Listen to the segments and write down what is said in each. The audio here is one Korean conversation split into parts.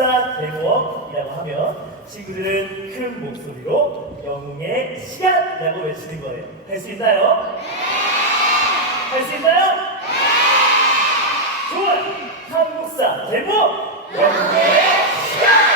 한국사 대모험이라고 하면 친구들은 큰 목소리로 영웅의 시간이라고 외치는 거예요. 할 수 있나요? 네! 할 수 있나요? 네! 좋아요! 한국사 대모험 영웅의 시간!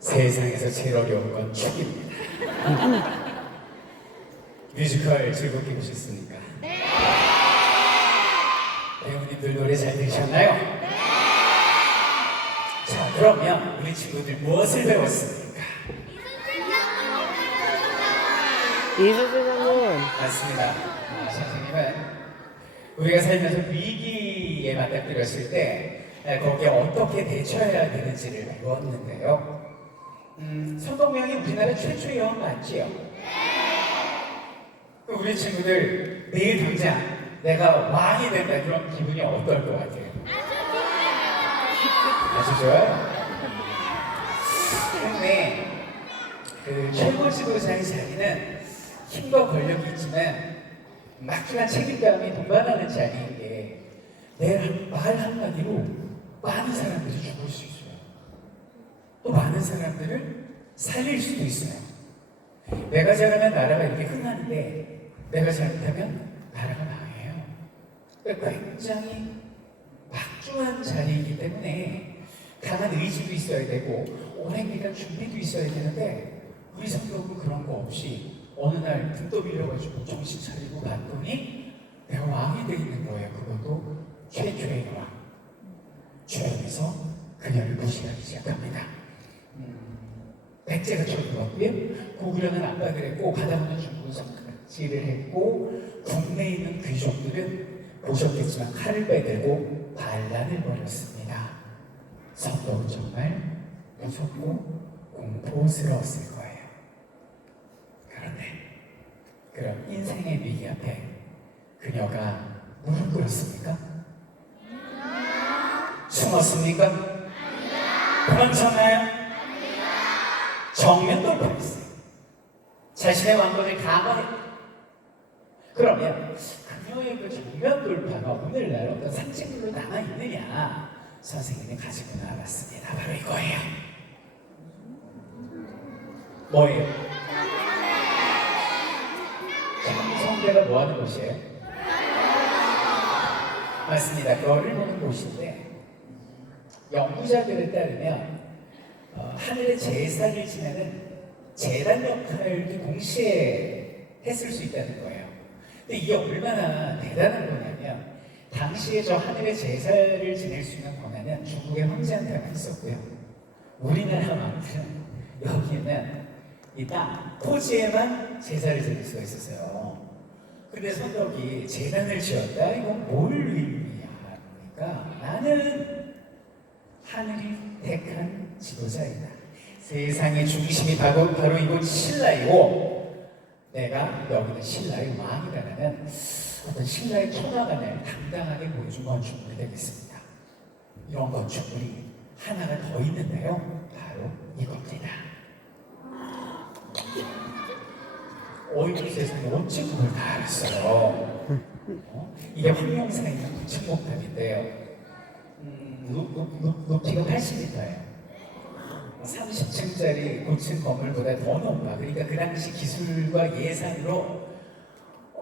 세상에서 제일 어려운 건 춤입니다. 뮤지컬 즐겁게 보셨습니까? 네! 배우님들 노래 잘 들으셨나요? 네! 자, 그러면 우리 친구들 무엇을 배웠습니까? 이수진은 맞습니다. 선생님은 우리가 살면서 위기에 맞닥뜨렸을 때 거기에 어떻게 대처해야 되는지를 배웠는데요. 선동명이 우리나라 최초의 영화 맞지요? 우리 친구들 내일 당장 내가 왕이 된다 그런 기분이 어떨 것 같아요? 아주 좋아요? 근데 그 최고 지도자의 자리는 힘과 권력이 있지만 막중한 책임감이 동반하는 자리인데 내 말 한마디로 많은 사람들이 죽을 수 있어요. 또 많은 사람들을 살릴 수도 있어요. 내가 잘하면 나라가 이렇게 흥하는데 내가 잘못하면 나라가 망해요. 그러니까 굉장히 막중한 자리이기 때문에 강한 의지도 있어야 되고 오랜 기간 준비도 있어야 되는데 우리 성도는 그런 거 없이 어느 날 등 떠밀려가지고 정신 차리고 봤더니 내가 왕이 되어 있는 거예요. 그것도 최초의 왕. 죄에서 그녀를 무시하기 시작합니다. 백제가 쳐들어왔고요. 고구려는 아빠들의 꼭 가다보는 중군 성지를 했고, 국내에 있는 귀족들은 보셨겠지만 칼을 빼들고 반란을 벌였습니다. 선덕은 정말 무섭고 공포스러웠을 거예요. 그런데 그런 인생의 위기 앞에 그녀가 무릎 꿇었습니까? 숨었습니까? 도망쳤나요? 정면 돌파했어요. 자신의 왕권을 강화했고, 그러면 그녀의 그 정면 돌파가 오늘날 어떤 상징으로 남아있느냐, 선생님이 가지고 나왔습니다. 바로 이거예요. 뭐예요? 성대가 뭐 하는 곳이에요? 맞습니다. 별을 보는 곳인데, 연구자들에 따르면 하늘의 제사를 지내는 제단 역할도 동시에 했을 수 있다는 거예요. 근데 이게 얼마나 대단한 거냐면, 당시에 저 하늘의 제사를 지낼 수 있는 권한은 중국의 황제한테만 있었고요. 우리나라 왕들은 여기는 이 땅 토지에만 제사를 지낼 수가 있었어요. 근데 선덕이 제단을 지었다? 이건 뭘 의미합니까? 나는 하늘이 택한 지도자이다. 세상의 중심이 바로 이곳 신라이고, 내가 여기는 신라의 왕이라는 어떤 신라의 천하관을 당당하게 보여준 건축물이 되겠습니다. 이런 건축물이 하나가 더 있는데요. 바로 이겁니다. 어이구 세상에 어찌 그걸 다 알았어요. 이게 황룡사에 있는 구층목탑인데요. 높이가 80m예요. 30층짜리 고층 건물보다 더 높아. 그러니까 그 당시 기술과 예산으로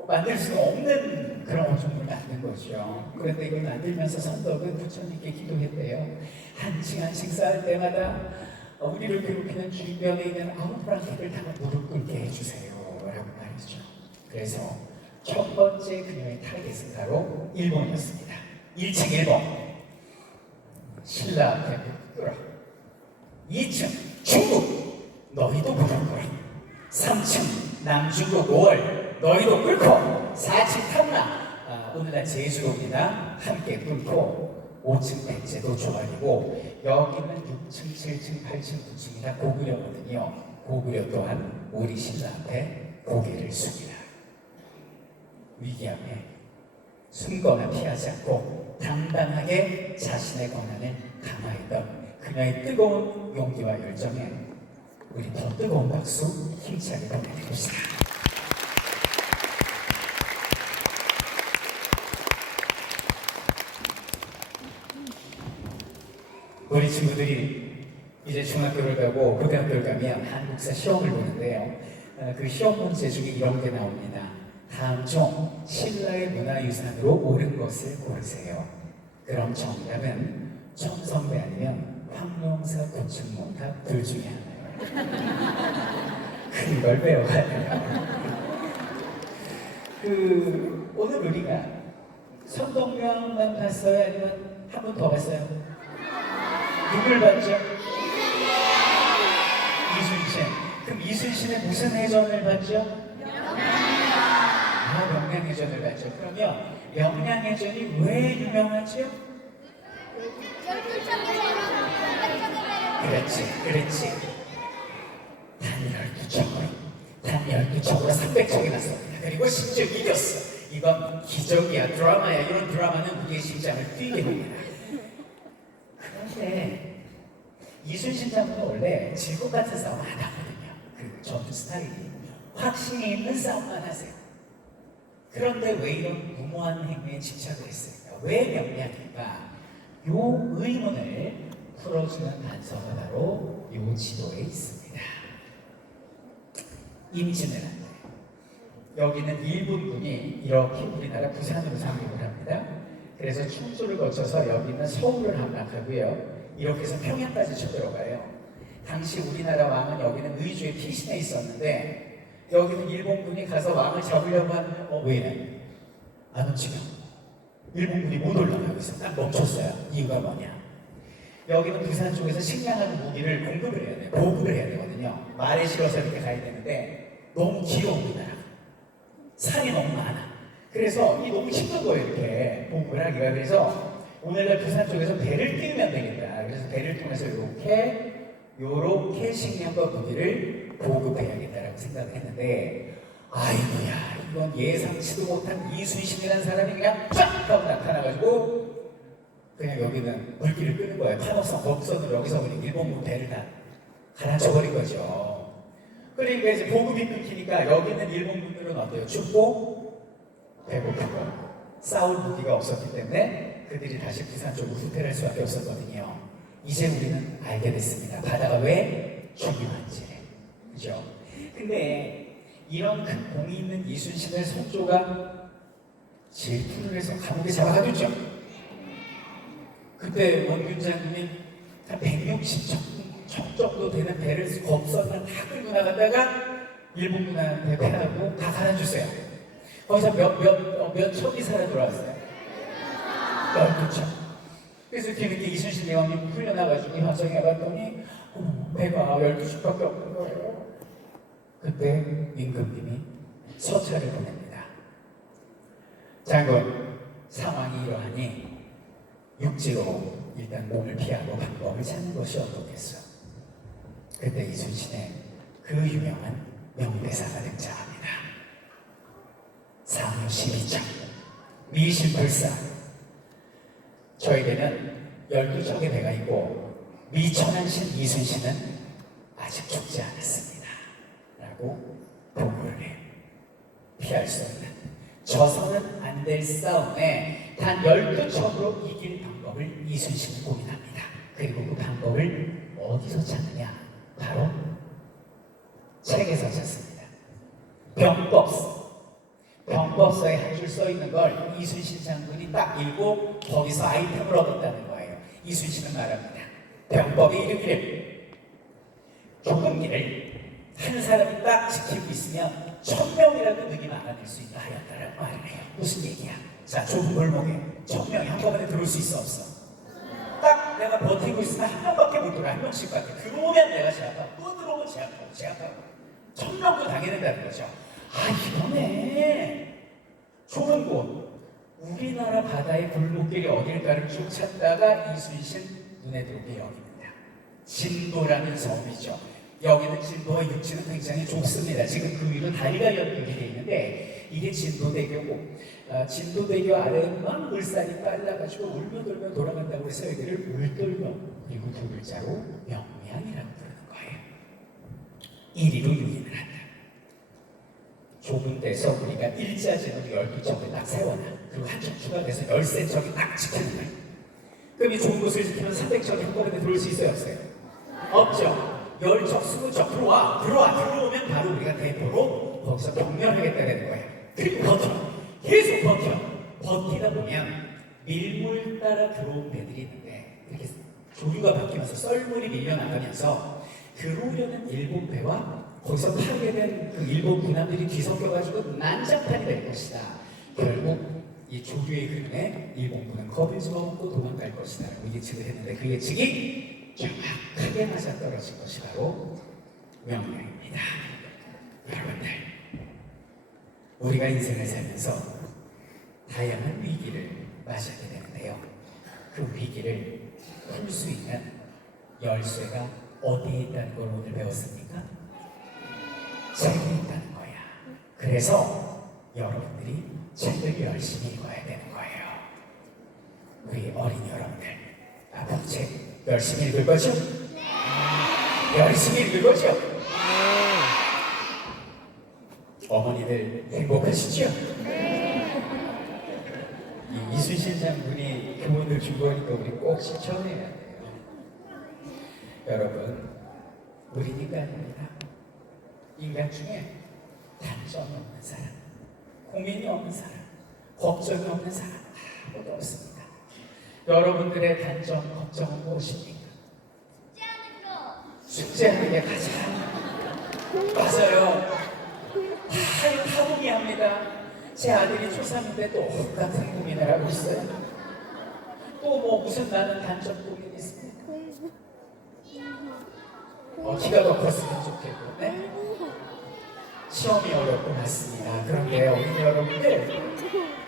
만들 수 없는 그런 건축물을 만든 거죠. 그런데 이걸 만들면서 선덕은 부처님께 기도했대요. 한 층 한 층 쌓을 때마다 우리를 괴롭히는 주변에 있는 아우프랑객을 다 무릎 꿇게 해주세요 라고 말했죠. 그래서 첫 번째 그녀의 타겟은 바로 일본이었습니다. 1층 일본, 신라 앞에 무릎 꿇어. 2층 중국, 너희도 무릎 꿇어. 3층 남중국 5월, 너희도 꿇고. 4층 탐라, 오늘날 제주도입니다. 함께 뚫고. 5층 백제도 조각이고, 여기는 6층, 7층, 8층, 9층이나 고구려거든요. 고구려 또한 우리 신라 앞에 고개를 숙이라. 위기 앞에 숨거나 피하지 않고 당당하게 자신의 권한을 강화했던 그녀의 뜨거운 용기와 열정에 우리 더 뜨거운 박수 힘차게 보내드립시다. 우리 친구들이 이제 중학교를 가고 고등학교를 가면 한국사 시험을 보는데요. 그 시험 문제 중에 이런 게 나옵니다. 다음 중 신라의 문화유산으로 옳은 것을 고르세요. 그럼 정답은 천성배 아니면 황룡사 구층목탑 둘 중에 하나예요. 큰 걸 배워야 돼요. 오늘 우리가 선덕명만 봤어요? 아니면 한 번 더 봤어요? 누굴 봤죠? 이순신. 그럼 이순신의 무슨 해전을 봤죠? 명량해전을 봤죠. 그러면 명량해전이 왜 유명하죠? 그렇지. 단 12척으로 300척이 났습니다. 그리고 심지어 이겼어. 이건 기적이야, 드라마야. 이런 드라마는 우리의 심장을 뛰게 합니다. 그런데 이순신 장군은 원래 질것 같은 싸움 안 하거든요. 그 전투 스타일이 확신이 있는 싸움만 하세요. 그런데 왜 이런 무모한 행위에 집착을 했을까? 왜 명량일까? 요 의문을 풀어주는 단서가 바로 요 지도에 있습니다. 임진왜란 때 여기는 일본군이 이렇게 우리나라 부산으로 상륙을 합니다. 그래서 충주를 거쳐서 여기는 서울을 함락하고요. 이렇게 해서 평양까지 쳐들어가요. 당시 우리나라 왕은 여기는 의주의 피신에 있었는데 여기는 일본군이 가서 왕을 잡으려고 하는 왜? 안 움직여. 일본군이 못 올라가고 있어. 딱 멈췄어요. 이유가 뭐냐? 여기는 부산 쪽에서 식량하고 무기를 공급을 해야 돼. 보급을 해야 되거든요. 말에 실어서 이렇게 가야 되는데 너무 길어 우리나라. 산이 너무 많아. 그래서 이 너무 힘든 거예요. 이렇게 보급을 하기가. 그래서 오늘날 부산 쪽에서 배를 띄우면 되겠다. 그래서 배를 통해서 요렇게 식량과 무기를 보급해야겠다라고 생각을 했는데 아이고야 이건 예상치도 못한 이순신이라는 사람이 그냥 쫙 하고 나타나가지고 그냥 여기는 물기를 끄는 거예요. 판업선, 거기서는 여기서 그냥 일본군 배를 다 가라앉혀버린 거죠. 그러니까 이제 보급이 끊기니까 여기는 일본군들은 어때요? 춥고 배고프고 싸울 무기가 없었기 때문에 그들이 다시 부산 쪽으로 후퇴할 수밖에 없었거든요. 이제 우리는 알게 됐습니다. 바다가 왜 중요한지. 그죠? 근데 이런 큰 공이 있는 이순신을 성조가 질투를 해서 감옥에 잡아가뒀죠. 그때 원균 장군이 한 160척 정도 되는 배를 겁선만 다 끌고 나갔다가 일본군한테 패하고 다 갈아줬어요. 거기서 몇 척이 살아 돌아왔어요? 12척. 그래서 뒤늦게 이순신 대왕님 풀려나가지고 현성에 갔더니 배가 12척밖에 없는 거예요. 그때 임금님이 서찰을 보냅니다. 장군, 상황이 이러하니 육지로 일단 몸을 피하고 방법을 찾는 것이 어떻겠어? 그때 이순신의 그 유명한 명대사가 등장합니다. 상유 12척, 미신불사. 저에게는 12척의 배가 있고 미천한신 이순신은 아직 죽지 않았습니다. 라고 보고를 해요. 피할 수 없는 져서는 안 될 싸움에 단 12척으로 이길 방법을 이순신은 고민합니다. 그리고 그 방법을 어디서 찾느냐? 바로 책에서 찾습니다. 병법서. 병법서에 한 줄 써 있는 걸 이순신 장군이 딱 읽고 거기서 아이템을 얻었다는 거예요. 이순신은 말합니다. 병법이 이르기를 죽은 길을 한 사람이 딱 지키고 있으면 1000명이라도 능히 막아낼 수 있다 하였다라고 말을 해요. 무슨 얘기야? 자, 좁은 골목에 1000명이 한꺼번에 들어올 수 있어 없어? 딱 내가 버티고 있으면 한 명밖에 못 들어. 한 명씩밖에. 들어오면 내가 제압하고 또 들어오면 제압하고 1000명도 당해낸다는 거죠. 아 이거네. 좁은 곳. 우리나라 바다의 골목길이 어딜까를 쭉 찾다가 이순신 눈에 들어오게 여깁니다. 진도라는 섬이죠. 여기는 진도와 육지는 굉장히 좁습니다. 지금 그 위로 다리가 연결이 되어 있는데 이게 진도대교고 진도대교 아래에만 물살이 빨라가지고 울며 돌며 돌아간다고 해서 여기를 물돌며 그리고 두 글자로 명량이라고 부르는 거예요. 이리로 유인을 한다. 좁은 데서 우리가 일자진으로 12척을 딱 세워놔. 그리고 한 척 추가돼서 13척이 딱 지키는 거예요. 그럼 이 좁은 곳을 지키면 300척이 한꺼번에 들어올 수 있어요? 없어요? 없죠. 10척, 20척 들어오면 바로 우리가 대포로 거기서 경멸하겠다는 거예요. 그리고 버텨. 계속 버티다 보면 밀물 따라 들어온 배들이 있는데 이렇게 조류가 바뀌면서 썰물이 밀려나가면서 들어오려는 일본 배와 거기서 파괴된 그 일본 군함들이 뒤섞여가지고 난장판이 될 것이다. 결국 이 조류의 근에 일본군은 겁을 먹고 도망갈 것이다 라고 예측을 했는데 그 예측이 정확하게 맞아떨어진 것이 바로 명량입니다. 여러분들, 우리가 인생을 살면서 다양한 위기를 맞이하게 되는데요. 그 위기를 풀 수 있는 열쇠가 어디에 있다는 걸 오늘 배웠습니까? 책에 있다는 거야. 그래서 여러분들이 책을 열심히 읽어야 되는 거예요. 우리 어린이 여러분들, 앞으로 책 열심히 읽을 거죠? 네. 열심히 읽을 거죠? 네. 어머니들 행복하시죠? 네. 이순신 장군이 교훈을 준 거니까 우리 꼭 실천해야 돼요. 여러분, 우린 인간입니다. 인간 중에 단점이 없는 사람, 고민이 없는 사람, 걱정이 없는 사람 아무도 없습니다. 여러분들의 단점, 걱정은 무엇입니까? 숙제하는 게 가장 맞아요. 타부미합니다. 제 아들이 초3인데 똑같은 고민을 하고 있어요. 또 뭐 무슨 많은 단점 고민이 있습니까? 키가 더 컸으면 좋겠고, 네? 시험이 어렵고 맞습니다. 그런데 어린이 여러분들,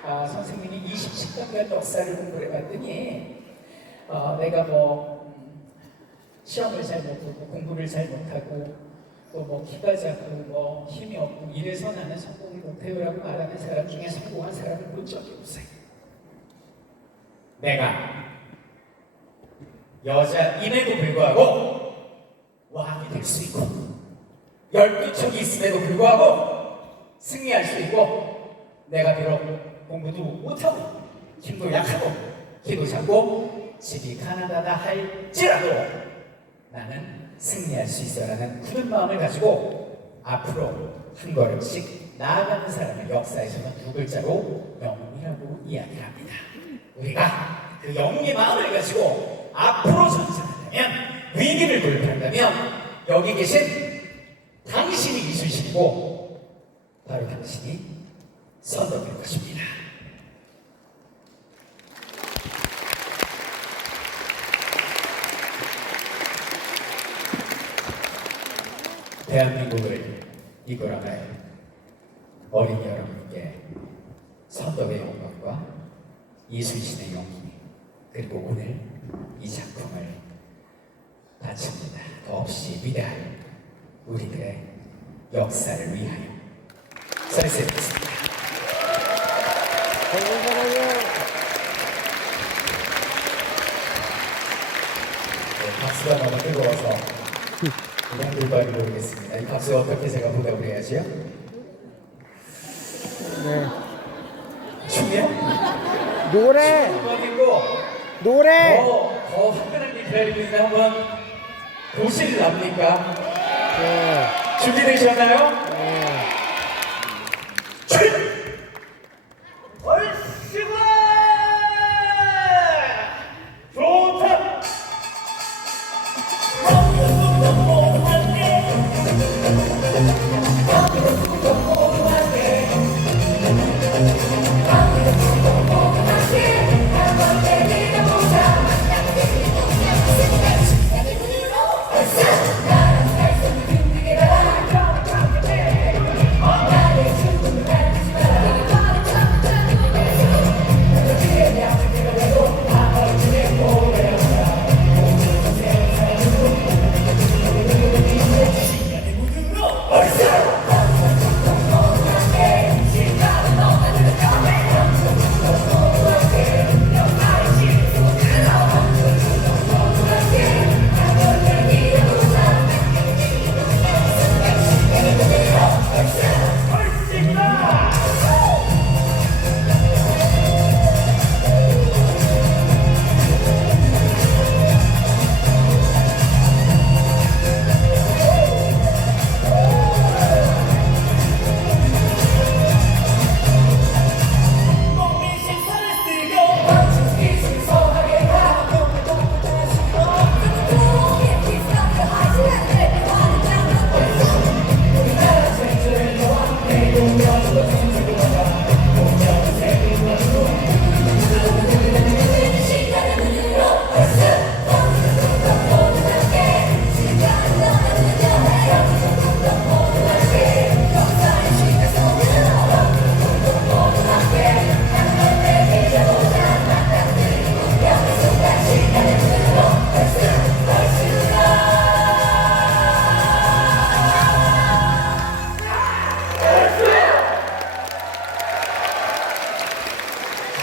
선생님이 20시간간 역사를 공부를 해봤더니 내가 뭐 시험을 잘 못하고 공부를 잘 못하고 또 뭐 키가 작고 뭐 힘이 없고 이래서 나는 성공을 못해요라고 말하는 사람 중에 성공한 사람을 본 적이 없어요. 내가 여자임에도 불구하고 왕이 될 수 있고 12척이 있음에도 불구하고 승리할 수 있고 내가 비록 공부도 못하고 힘도 약하고 키도 작고 집이 가난하다 할지라도 나는 승리할 수 있어라는 굳은 마음을 가지고 앞으로 한 걸음씩 나아가는 사람을 역사에서는 두 글자로 영웅이라고 이야기를 합니다. 우리가 그 영웅의 마음을 가지고 앞으로 전진한다면 위기를 돌파한다면 여기 계신 당신이 이순신이고 바로 당신이 선덕일 것입니다. 대한민국을 이끌어갈 어린이 여러분께 선덕의 영광과 이순신의 영광 그리고 오늘 이 작품을 바칩니다. 더없이 위대한 우리들의 역사를 위하여 설세했습니다. 박수가 너무 뜨거워서 그냥 돌발이 모르겠습니다. 이 박수 어떻게 제가 보답을 해야지요? 네. 춤이요? 노래! 춤이고 노래! 더 화끈한 일 기다리고 있는데 한번 보실랍니까? 네. 준비되셨나요? 네. 출발! 얼씨구! 좋다!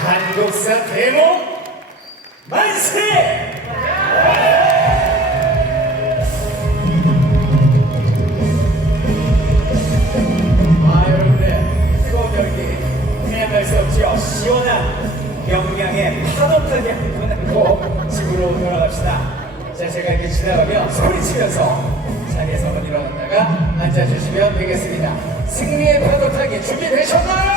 한국사 대목 만세! 여러분들 뜨거운 열기 헤아갈 수 없죠. 시원한 영양의 파도까지 한번 집으로 돌아갑시다. 자, 제가 이렇게 지나가면 소리치면서 자리에서 한번 일어났다가 앉아주시면 되겠습니다. 승리의 파도 타기 준비되셨나요?